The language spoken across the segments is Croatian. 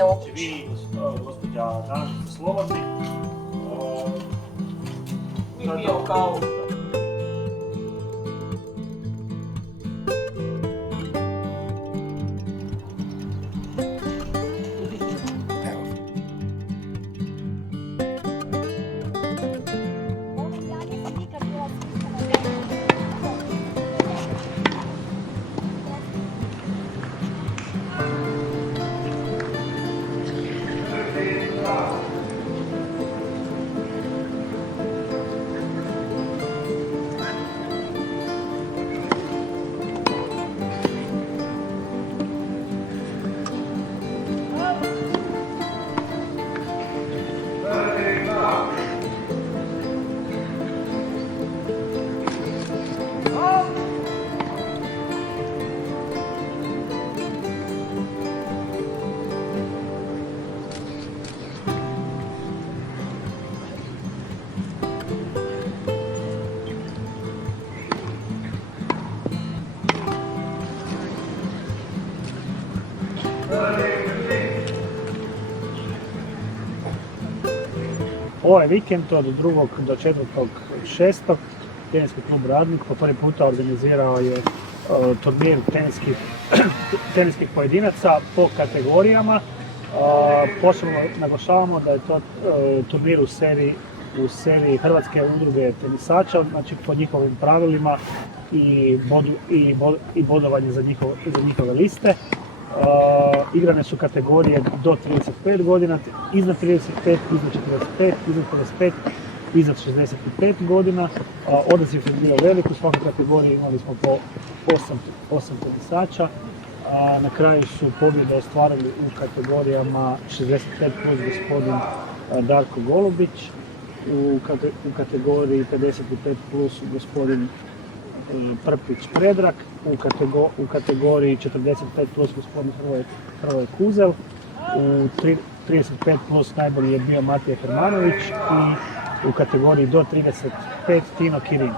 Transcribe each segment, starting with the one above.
se uključi. Vi, gospođa, danas ste slobodni. Mi pijemo kavu. Ovaj vikend od 2. do 4.6. Teniski klub Radnik po prvi puta organizirao je turnir teniskih pojedinaca po kategorijama. Posebno naglašavamo da je to turnir u seriji Hrvatske udruge tenisača, znači po njihovim pravilima i bodovanje za njihove liste. Igrane su kategorije do 35 godina, iznad 35, iznad 45, iznad 55, iznad 65 godina. Odaziv je bio velik, u svakoj kategoriji imali smo po 8 tenisača. Na kraju su pobjede ostvarili u kategorijama 65 plus gospodin Darko Golubić, u kategoriji 55 plus gospodin Prpić Predrag, u kategoriji 45 plus gospodin Hrvoje Kuzel, u 35 plus najbolji je bio Matija Hermanović i u kategoriji do 35 Tino Kirin.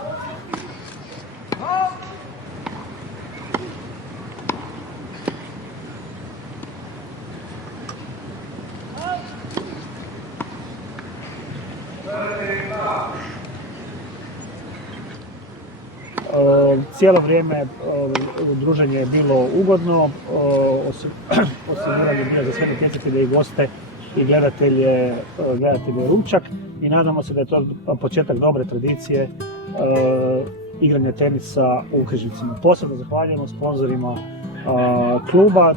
Cijelo vrijeme druženje je bilo ugodno, osiguranje bio za sve natjecatelje i goste i gledatelje ručak i nadamo se da je to početak dobre tradicije igranja tenisa u Križevcima. Posebno zahvaljujemo sponzorima kluba,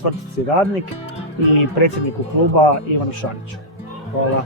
tvrtci Radnik i predsjedniku kluba Ivanu Šariću. Hvala.